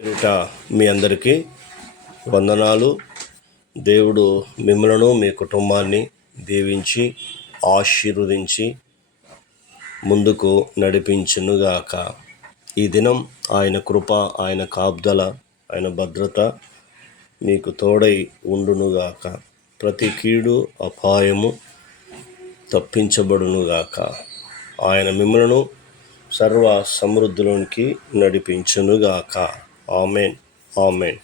మీ అందరికీ వందనాలు. దేవుడు మిమ్మలను మీ కుటుంబాన్ని దీవించి ఆశీర్వదించి ముందుకు నడిపించునుగాక. ఈ దినం ఆయన కృప, ఆయన కాపుదల, ఆయన భద్రత మీకు తోడై ఉండునుగాక. ప్రతి కీడు అపాయము తప్పించబడునుగాక. ఆయన మిమ్మలను సర్వ సమృద్ధిలోనికి నడిపించునుగాక. Amen, amen.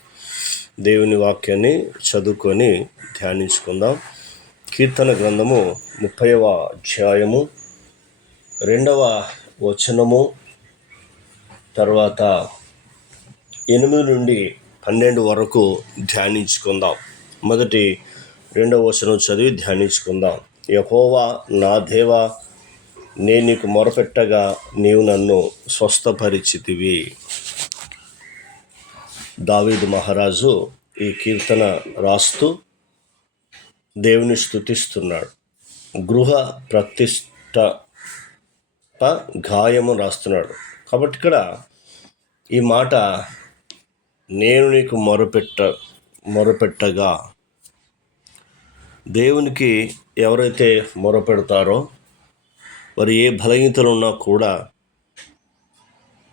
దేవుని వాక్యాన్ని చదువుకొని ధ్యానించుకుందాం. కీర్తన గ్రంథము 30వ అధ్యాయము 2వ వచనము తర్వాత 8 నుండి 12 వరకు ధ్యానించుకుందాం. మొదటి 2వ వచనం చదివి ధ్యానించుకుందాం. యెహోవా నా దేవా, నేను నీకు మొరపెట్టగా నీవు నన్ను స్వస్థపరిచితివి. దావీదు మహారాజు ఈ కీర్తన రాస్తూ దేవుని స్తుతిస్తున్నాడు. గృహ ప్రతిష్ట గాయము రాస్తున్నాడు. కాబట్టి ఇక్కడ ఈ మాట నేను నీకు మొరపెట్టగా, దేవునికి ఎవరైతే మొరపెడతారో వారు ఏ బలహీనతలు ఉన్నా కూడా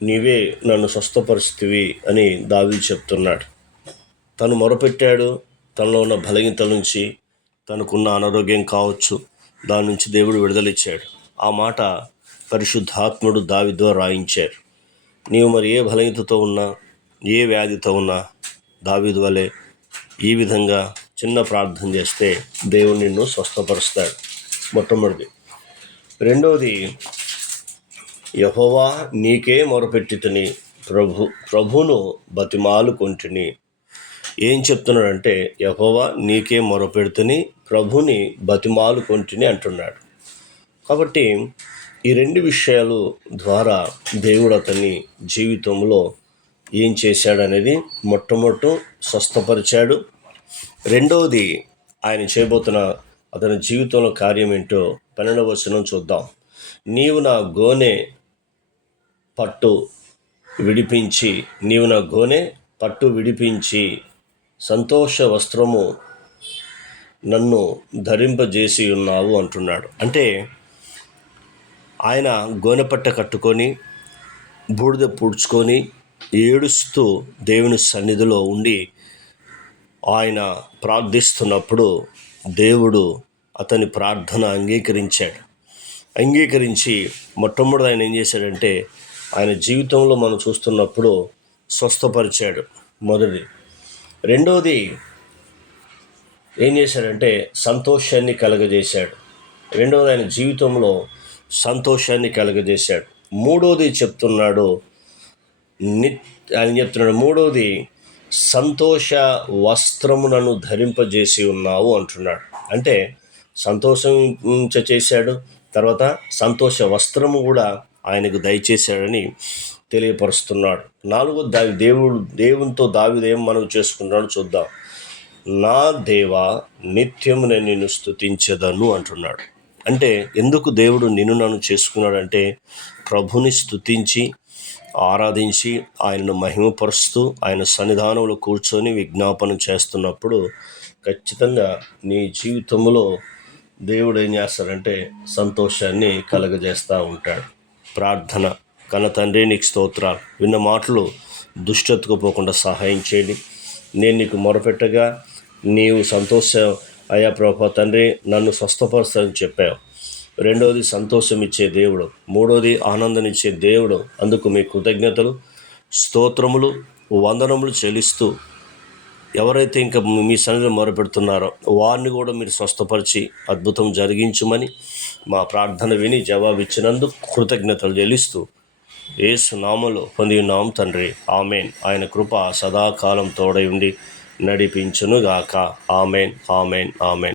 నీవే నన్ను స్వస్థపరిస్థితివి అని దావీదు చెప్తున్నాడు. తను మొరపెట్టాడు. తనలో ఉన్న బలహీనతల నుంచి, తనకున్న అనారోగ్యం కావచ్చు, దాని నుంచి దేవుడు విడుదలిచ్చాడు. ఆ మాట పరిశుద్ధాత్ముడు దావీదుతో రాయించారు. నీవు మరి ఏ బలహీనతతో ఉన్నా, ఏ వ్యాధితో ఉన్నా దావీదు వలె ఈ విధంగా చిన్న ప్రార్థన చేస్తే దేవుడు నిన్ను స్వస్థపరుస్తాడు. మొట్టమొదటిది. రెండవది, యెహోవా నీకే మొరపెట్టితిని, ప్రభును బతిమాలుకొంటిని. ఏం చెప్తున్నాడంటే యెహోవా నీకే మొరపెడుతుని, ప్రభుని బతిమాలుకొంటిని అంటున్నాడు. కాబట్టి ఈ రెండు విషయాలు ద్వారా దేవుడు అతని జీవితంలో ఏం చేశాడనేది మొట్టమొదట స్వస్థపరిచాడు. రెండవది ఆయన చేయబోతున్న అతని జీవితంలో కార్యం ఏంటో 12వ వచనం చూద్దాం. నీవు నా గోనె పట్టు విడిపించి సంతోష వస్త్రము నన్ను ధరింపజేసి ఉన్నావు అంటున్నాడు. అంటే ఆయన గోనెపట్ట కట్టుకొని బూడిద పూడ్చుకొని ఏడుస్తూ దేవుని సన్నిధిలో ఉండి ఆయన ప్రార్థిస్తున్నప్పుడు దేవుడు అతని ప్రార్థన అంగీకరించి మొట్టమొదటి ఆయన ఏం చేశాడంటే ఆయన జీవితంలో మనం చూస్తున్నప్పుడు స్వస్థపరిచాడు. మొదటిది. రెండవది ఏం చేశాడంటే సంతోషాన్ని కలగజేశాడు. రెండవది ఆయన జీవితంలో సంతోషాన్ని కలగజేశాడు. మూడవది చెప్తున్నాడు, మూడవది సంతోష వస్త్రములను ధరింపజేసి ఉన్నావు అంటున్నాడు. అంటే సంతోషించేశాడు. తర్వాత సంతోష వస్త్రము కూడా ఆయనకు దయచేశాడని తెలియపరుస్తున్నాడు. దేవునితో దావీదు ఏం మనవి చేసుకున్నాడు చూద్దాం. నా దేవా, నిత్యము నేను నిన్ను స్తుతించెదను అంటున్నాడు. అంటే ఎందుకు దేవుడు నిన్ను నన్ను చేసుకున్నాడంటే ప్రభుని స్తుతించి ఆరాధించి ఆయనను మహిమపరుస్తూ ఆయన సన్నిధానంలో కూర్చొని విజ్ఞాపనం చేస్తున్నప్పుడు ఖచ్చితంగా నీ జీవితంలో దేవుడు ఏం చేస్తాడంటే సంతోషాన్ని కలగజేస్తూ ఉంటాడు. ప్రార్థన. కన్న తండ్రి, నీకు స్తోత్రాలు. విన్న మాటలు దుష్టతకు పోకుండా సహాయం చేయండి. నేను నీకు మొరపెట్టగా నీవు అయ్యా ప్రభా తండ్రి నన్ను స్వస్థపరుస్తానని చెప్పావు. రెండవది సంతోషం ఇచ్చే దేవుడు. మూడవది ఆనందం ఇచ్చే దేవుడు. అందుకు మీ కృతజ్ఞతలు, స్తోత్రములు, వందనములు చెల్లిస్తూ ఎవరైతే ఇంకా మీ సన్నిధిలో మొరపెడుతున్నారో వారిని కూడా మీరు స్వస్థపరిచి అద్భుతం జరిగించుమని మా ప్రార్థన విని జవాబిచ్చినందుకు కృతజ్ఞతలు చెల్లిస్తూ యేసు నామములో పొంది ఉన్నాం తండ్రి. ఆమెన్. ఆయన కృప సదాకాలం తోడై ఉండి నడిపించునుగాక. Amen, amen, amen.